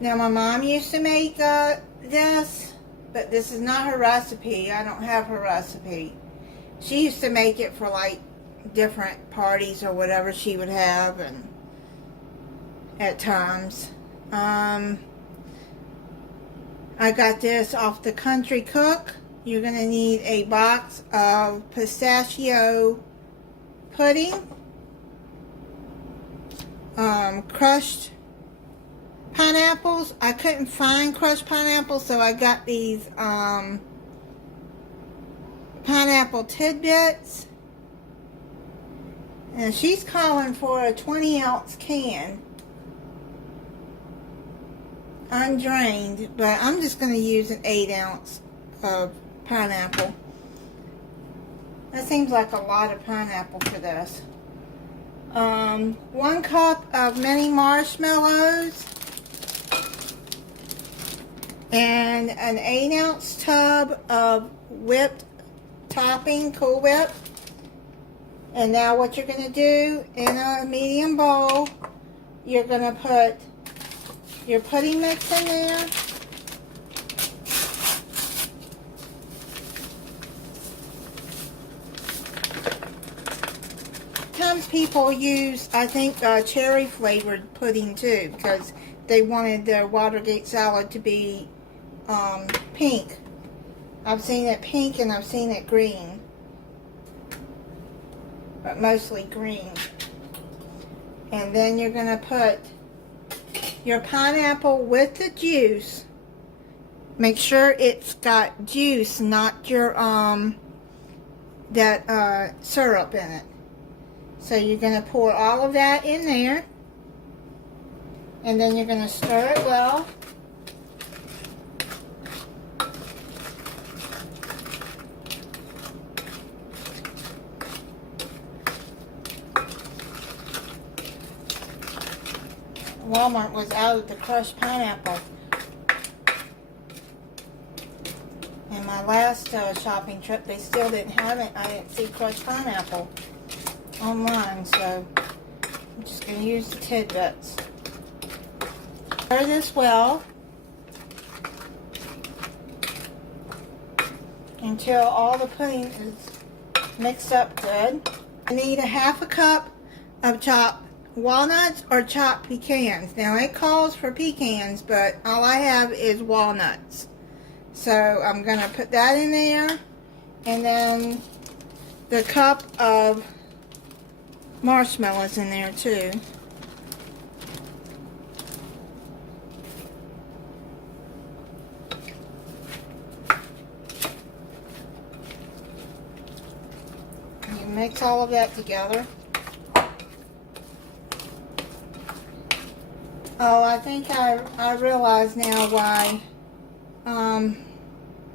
Now my mom used to make this, but this is not her recipe. I don't have her recipe. She used to make it for like different parties or whatever she would have, and at times. I got this off the Country Cook. You're going to need a box of pistachio pudding, crushed pineapples. I couldn't find crushed pineapples, so I got these pineapple tidbits. And she's calling for a 20-ounce can, undrained, but I'm just going to use an 8-ounce of pineapple. That seems like a lot of pineapple for this. 1 cup of mini marshmallows, and an 8-ounce tub of whipped topping, Cool Whip. And now what you're going to do, in a medium bowl, you're going to put your pudding mix in there. Sometimes people use, I think, cherry flavored pudding too, because they wanted their Watergate salad to be pink. I've seen it pink and I've seen it green, but mostly green. And then you're going to put your pineapple with the juice. Make sure it's got juice, not your syrup in it. So you're going to pour all of that in there, and then you're going to stir it well. Walmart was out of the crushed pineapple. In my last shopping trip, they still didn't have it. I didn't see crushed pineapple online, so I'm just going to use the tidbits. Stir this well until all the pudding is mixed up good. I need a 1/2 cup of chopped walnuts or chopped pecans. Now it calls for pecans, but all I have is walnuts. So I'm going to put that in there, and then the cup of marshmallows in there too. You mix all of that together. Oh, I think I realize now why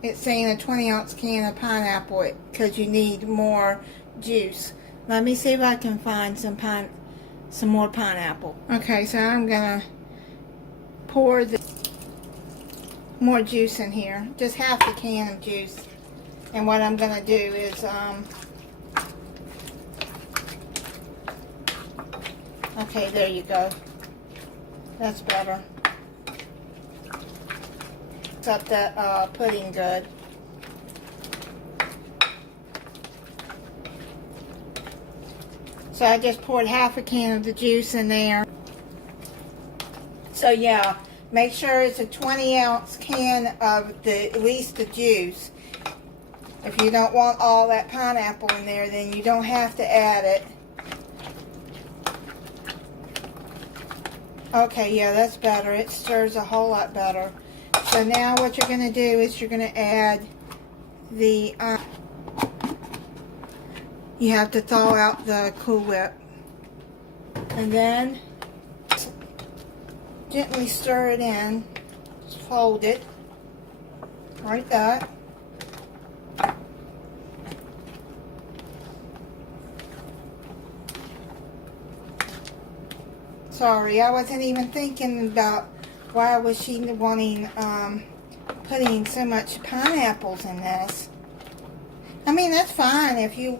it's saying a 20-ounce can of pineapple, because you need more juice. Let me see if I can find some more pineapple. Okay, so I'm gonna pour more juice in here, just 1/2 can of juice. And what I'm gonna do is okay, there you go. That's better. Mix up that pudding good. So I just poured 1/2 can of the juice in there. So yeah, make sure it's a 20-ounce can of at least the juice. If you don't want all that pineapple in there, then you don't have to add it. Okay, yeah, that's better. It stirs a whole lot better. So now what you're going to do is you're going to add the, you have to thaw out the Cool Whip. And then gently stir it in. Just fold it. Like that. Sorry, I wasn't even thinking about why was she wanting putting so much pineapples in this. I mean, that's fine. If you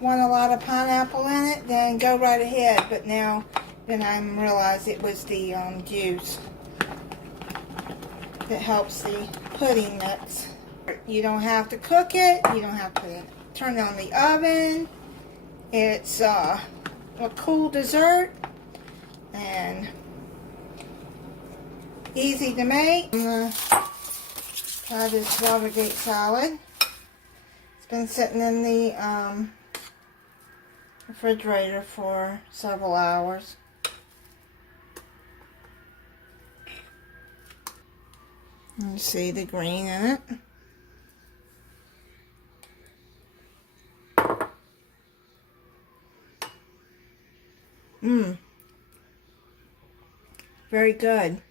want a lot of pineapple in it, then go right ahead. But now, then I realized it was the juice. that helps the pudding mix. You don't have to cook it. You don't have to turn on the oven. It's a cool dessert and easy to make. I'm going to try this Watergate salad. It's been sitting in the refrigerator for several hours. You see the green in it. Very good.